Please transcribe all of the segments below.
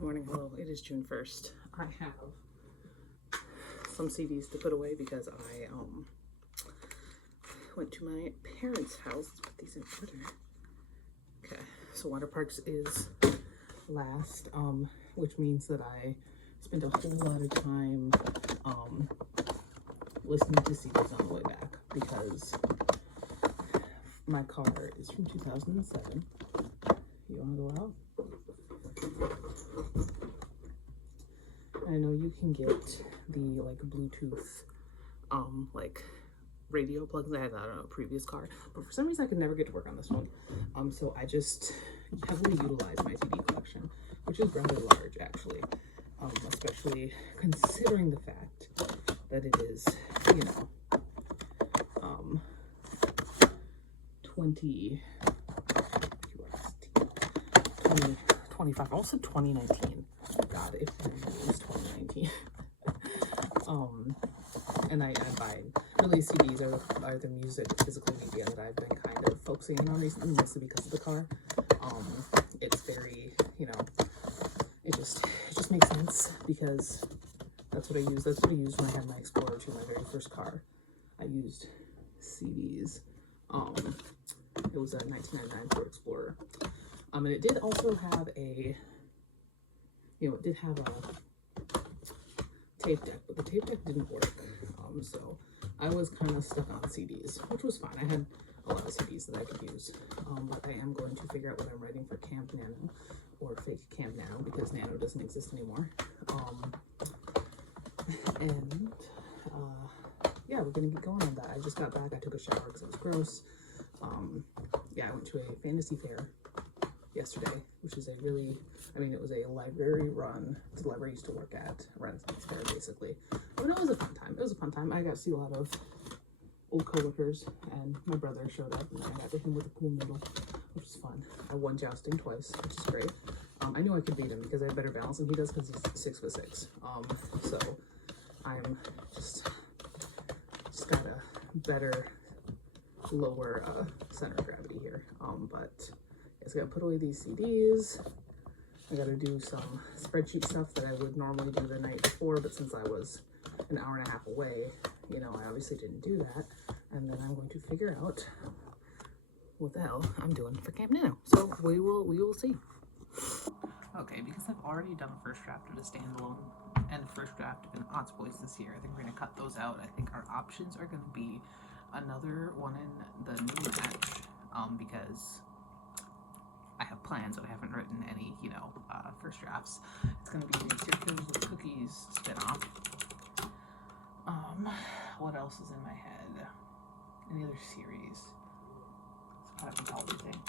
Good morning, hello. It is June 1st. I have some CDs to put away because I went to my parents' house. Let's put these in order. Okay, so Water Parks is last, which means that I spent a whole lot of time listening to CDs on the way back because my car is from 2007. You want to go out? I know you can get the like Bluetooth like radio plugs. I had that on a previous car, but for some reason I could never get to work on this one. So I just heavily utilize my CD collection, which is rather large actually, especially considering the fact that it is, you know, 2025, I also 2019. God, if it was 2019. And I buy really CDs are the music, physical media that I've been kind of focusing in on recently, mostly because of the car. It's very, you know, it just makes sense because that's what I used. That's what I used when I had my Explorer 2, my very first car. I used CDs. It was a 1999 Ford Explorer. And it did also have a, it did have a tape deck, but the tape deck didn't work. So I was kind of stuck on CDs, which was fine. I had a lot of CDs that I could use, but I am going to figure out what I'm writing for Camp Nano or fake Camp Nano because Nano doesn't exist anymore. Yeah, we're gonna get going on that. I just got back. I took a shower because it was gross. Yeah, I went to a fantasy fair yesterday, which is a really, it was a library run. The library I used to work at, runs this fair basically. But it was a fun time. It was a fun time. I got to see a lot of old coworkers, and my brother showed up, and I got to hit him with a pool noodle, which was fun. I won jousting twice, which is great. I knew I could beat him because I have better balance than he does because he's 6'6". So I'm just got a better, lower center of gravity here. But I just gotta put away these CDs. I gotta do some spreadsheet stuff that I would normally do the night before, but since I was an hour and a half away, I obviously didn't do that. And then I'm going to figure out what the hell I'm doing for Camp Nano. So we will see. Okay, because I've already done the first draft of the standalone and the first draft of an Odds Boys this year, I think we're gonna cut those out. I think our options are gonna be another one in the new match, because I have plans, but I haven't written any, first drafts. It's gonna be the Circles with Cookies spinoff. What else is in my head? Any other series? It's kind of a novelty thing.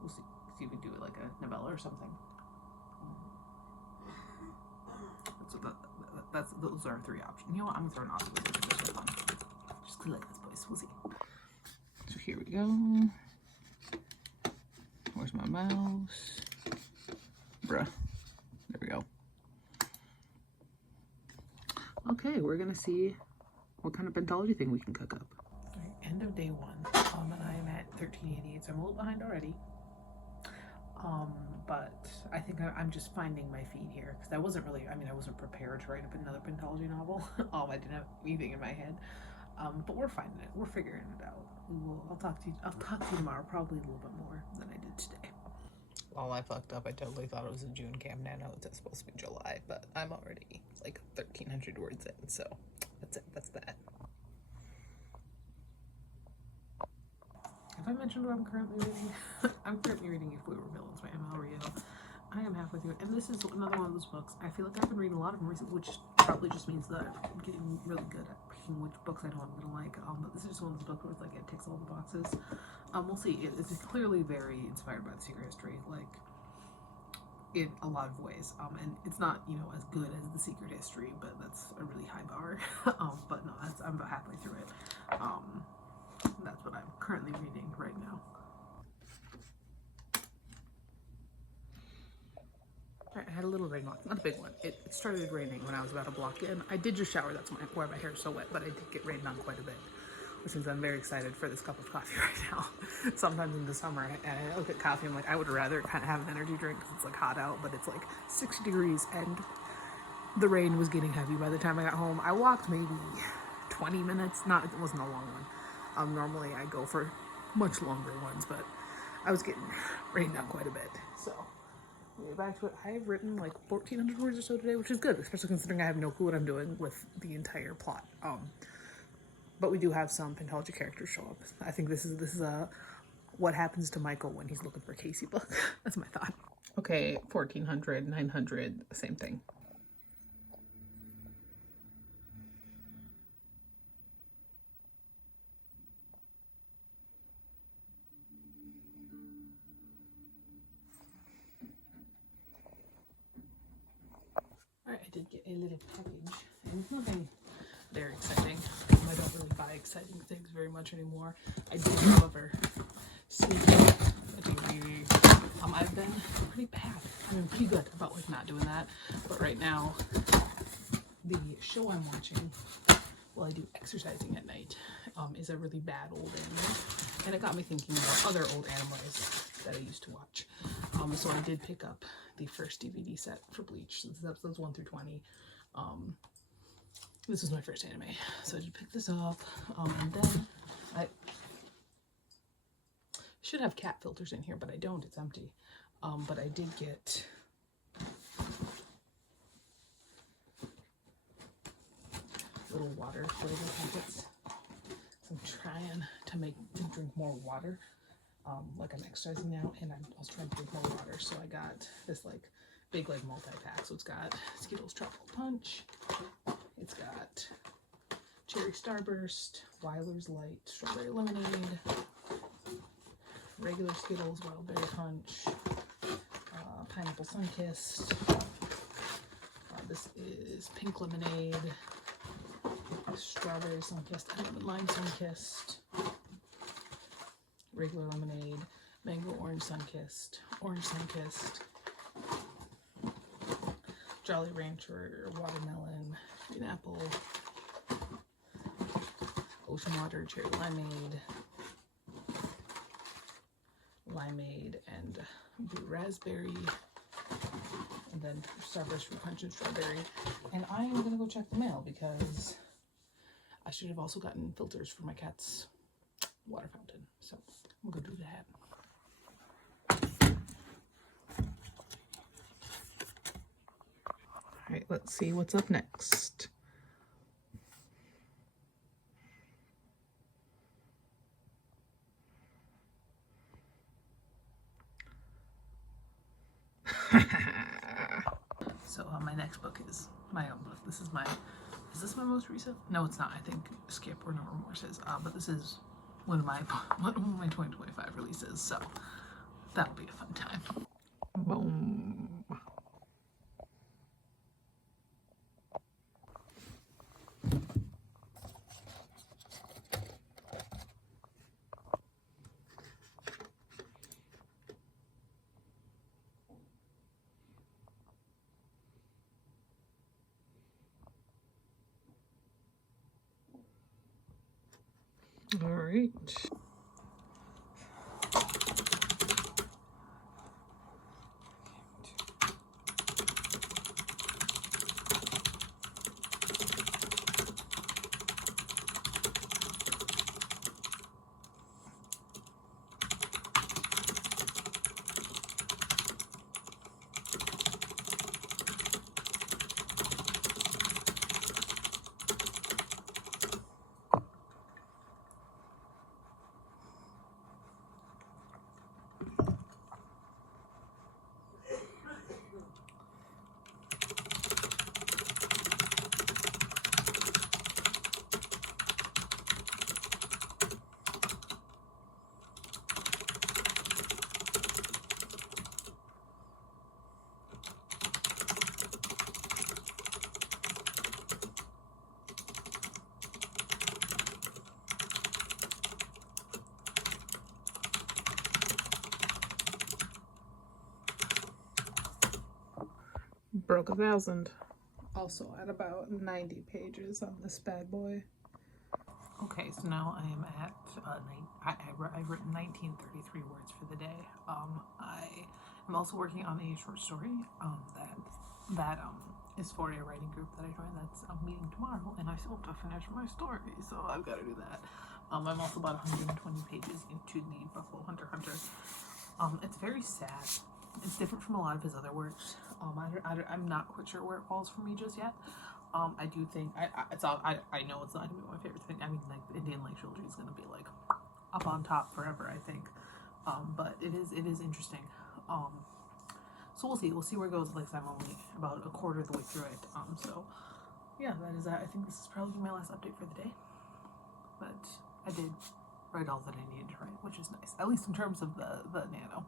We'll see if we do it like a novella or something. Those are our three options. You know what? I'm gonna throw an Odds Boys in just for fun. Just cause I like this place. We'll see. So here we go. Where's my mouse? Bruh. There we go. Okay, we're gonna see what kind of pentology thing we can cook up. All right, end of day one. And I am at 1388, so I'm a little behind already. But I think I'm just finding my feet here because I wasn't really, I wasn't prepared to write up another pentology novel. I didn't have anything in my head. But we're finding it. We're figuring it out. I'll talk to you tomorrow, probably a little bit more than I did today. Well, I fucked up. I totally thought it was a June Camp Nano. It's supposed to be July, but I'm already like 1,300 words in, so that's it. That's that. Have I mentioned what I'm currently reading? I'm currently reading If We Were Villains by Emma Rio. I am halfway through it, and this is another one of those books. I feel like I've been reading a lot of them recently, which probably just means that I'm getting really good at picking which books I know I'm gonna like. But this is just one of those books where it's like it ticks all the boxes. We'll see. It's clearly very inspired by The Secret History, like in a lot of ways. And it's not, as good as The Secret History, but that's a really high bar. But no, I'm about halfway through it. That's what I'm currently reading right now. I had a little rain mark, not a big one. It started raining when I was about a block in. I did just shower, that's why my hair is so wet, but I did get rained on quite a bit. since I'm very excited for this cup of coffee right now. Sometimes in the summer, I look at coffee, I'm like, I would rather kind of have an energy drink because it's like hot out, but it's like 60 degrees and the rain was getting heavy by the time I got home. I walked maybe 20 minutes. It wasn't a long one. Normally I go for much longer ones, but I was getting rained on quite a bit. So back to it. I've written like 1,400 words or so today, which is good, especially considering I have no clue what I'm doing with the entire plot. But we do have some Pentology characters show up. I think this is a what happens to Michael when he's looking for Casey book. That's my thought. Okay, 1,400, 900, same thing. Alright, I did get a little package, and it's nothing very exciting. I don't really buy exciting things very much anymore. I did, however, see a DVD. I've been pretty bad. Pretty good about like not doing that. But right now, the show I'm watching while I do exercising at night is a really bad old anime, and it got me thinking about other old animes that I used to watch. So I did pick up the first DVD set for Bleach. So this is episodes 1 through 20. This was my first anime, so I did pick this up, and then I should have cat filters in here, but I don't, it's empty. But I did get little water flavor packets. So I'm trying to drink more water. Like I'm exercising now, and I'm also trying to drink more water. So I got this like big like multi-pack. So it's got Skittles Tropical Punch. It's got Cherry Starburst, Weiler's Light, Strawberry Lemonade, regular Skittles, Wild Berry Punch, Pineapple Sunkissed. This is Pink Lemonade, Strawberry Sunkissed, and Lemon Lime Sunkissed, regular lemonade, Mango Orange Sunkissed, Orange Sunkissed, Jolly Rancher, Watermelon, Green Apple, Ocean Water, Cherry Limeade, Limeade, and Blue Raspberry, and then Starburst Fruit Punch and Strawberry. And I am gonna go check the mail because I should have also gotten filters for my cat's water fountain. So I'm gonna go do that. All right, let's see what's up next. So my next book is my own book. Is this my most recent? No, it's not. I think Skip or No Remorses. But this is one of my 2025 releases. So that'll be a fun time. Boom. All right. Broke 1,000. Also at about 90 pages on this bad boy. Okay. Okay, so now I am at I've written 1933 words for the day. I am also working on a short story that is for a writing group that I joined. That's meeting tomorrow, and I still have to finish my story, so I've got to do that. I'm also about 120 pages into the Buffalo Hunter x Hunter. It's very sad. It's different from a lot of his other works. I'm not quite sure where it falls for me just yet. I do think I know it's not gonna be my favorite thing. I mean, like Indian Lake Trilogy is gonna be like up on top forever, I think. But it is interesting. So we'll see. We'll see where it goes. Like I'm only about a quarter of the way through it. So yeah, that is that. I think this is probably my last update for the day. But I did write all that I needed to write, which is nice. At least in terms of the nano.